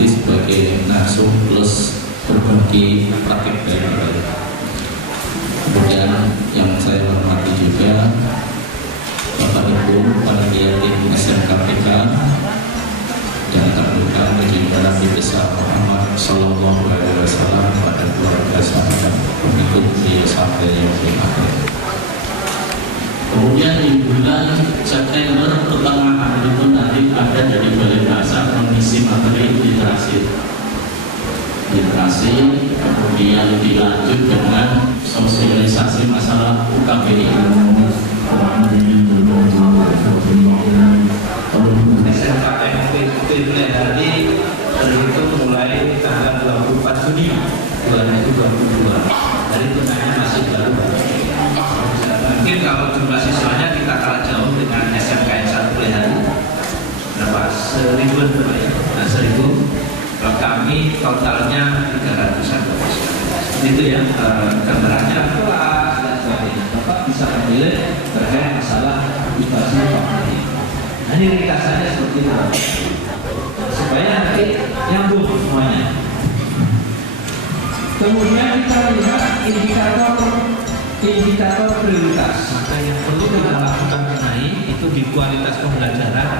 nanti sebagai narsum plus berbagi praktik baik-baik. Kemudian yang saya hormati juga Bapak Ibu panitia tim SMKPK dan terbuka menjadi Nabi besar Muhammad Sallallahu Alaihi Wasallam pada keluarga sahabat pengikut beliau sampai yang akhir. Kemudian di bulan September pertengahan itu nanti ada dari Balai Bahasa mengisi materi literasi, kemudian dilanjut dengan sosialisasi masalah UKBI. Hari terhitung mulai tanggal 24 Juni bulan itu 22. Dari tengahnya masih baru. Mungkin kalau jumlah siswanya kita kalah jauh dengan SMKN 1 hari berapa? 1000-an berapa ya? Nah 1000. Kalau kami totalnya 300-an. Itu ya gambarannya kelas dan sebagainya. Bapak bisa memilih terkait masalah aktivasi Pak. Nah ini ringkasannya seperti itu supaya nanti nyambung semuanya. Kemudian kita lihat indikator prioritas yang perlu kita lakukan naik itu di kualitas pembelajaran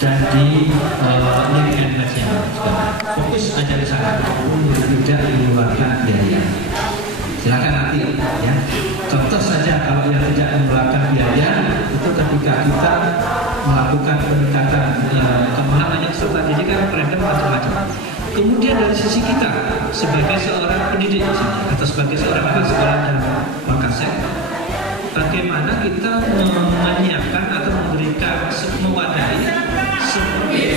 dan di learning and fokus aja di sana, tidak mengeluarkan biaya. Silakan nanti ya. Contoh saja kalau yang tidak mengeluarkan biaya itu ketika kita melakukan peningkatan kemampuan serta didikan program macam-macam. Kemudian dari sisi kita sebagai seorang pendidik atau sebagai seorang kepala sekolah dan Makassar, bagaimana kita menyiapkan atau memberikan mewadahi seperti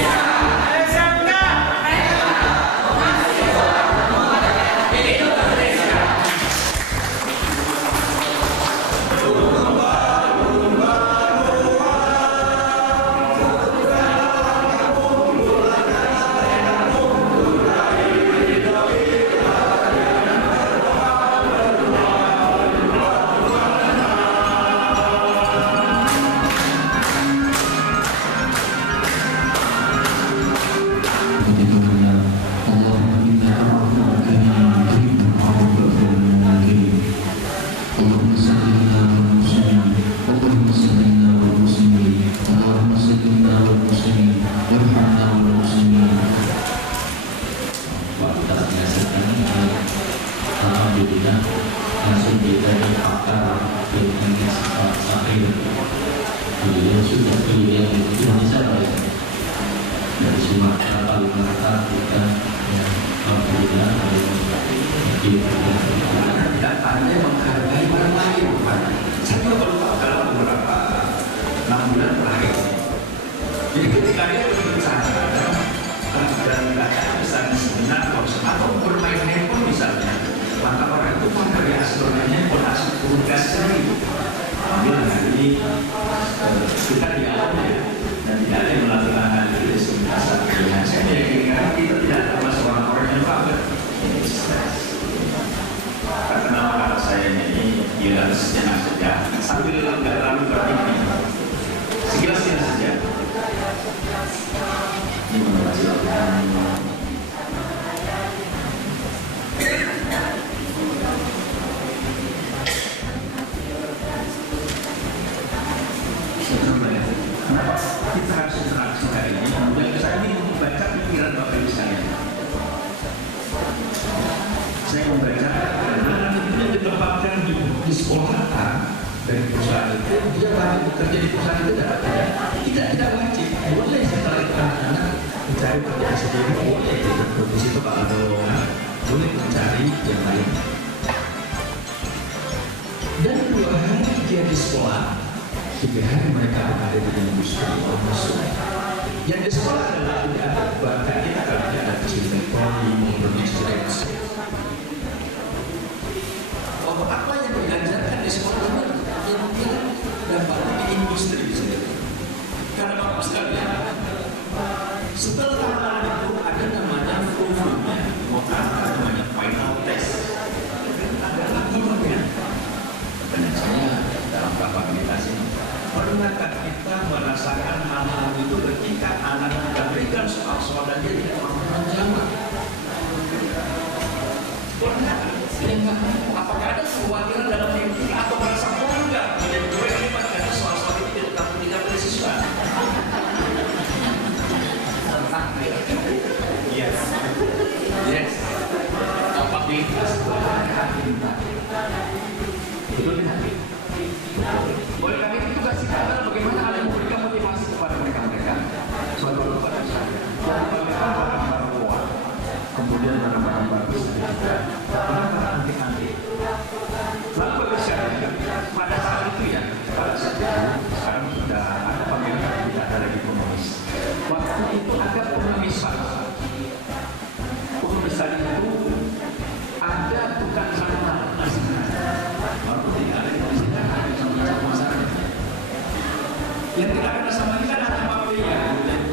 Pernahkah kita merasakan hal-hal itu ketika anak kita berikan soal-soal dan dia tidak mampu menjawab. Apakah ada kekhawatiran dalam diri atau merasa bangga menjadi guru yang hebat karena soal-soal itu tidak takut didapat siswa? Yes. Yes. Kapabilitas. Betul tidak? Oleh karena itu tugas kita adalah bagaimana Anda memberikan motivasi kepada mereka-mereka. Suatu kepada saya. Barang-barang kuat, kemudian barang-barang bagus, barang-barang antik-antik. Lalu bagi saya, pada saat itu ya, pada saat itu sekarang sudah ada pemilihan, tidak ada lagi pengemis. Waktu itu ada pengemisan. Pengemisan itu ada tukang sampah. Waktu tidak ada yang bisa sama masyarakat. Yang tidak ada sama kita ada mafia,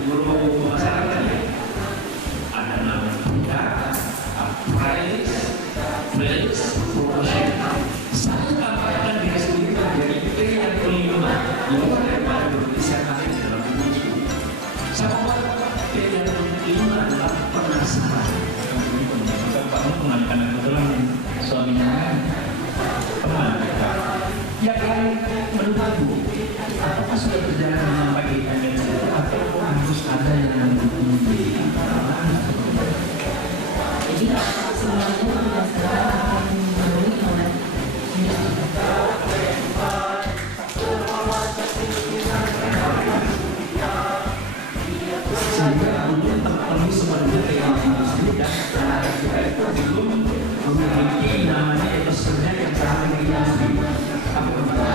guru masyarakat. Ada namanya price, promotion. Saya tambahkan diri sendiri menjadi pilih yang kelima. Luar daripada berpisah kali dalam buku. Saya membuat pilih yang kelima adalah penasaran. Bukan bangun mengalihkan kebetulan suaminya teman. Yang lain menurutku, apakah sudah berjalan dengan baik atau harus ada yang mendukung di jadi semuanya berdasarkan apa yang dilalui oleh sehingga belum terpenuhi semuanya dengan industri dan kita itu belum memiliki namanya ekosistem yang sama dengan industri.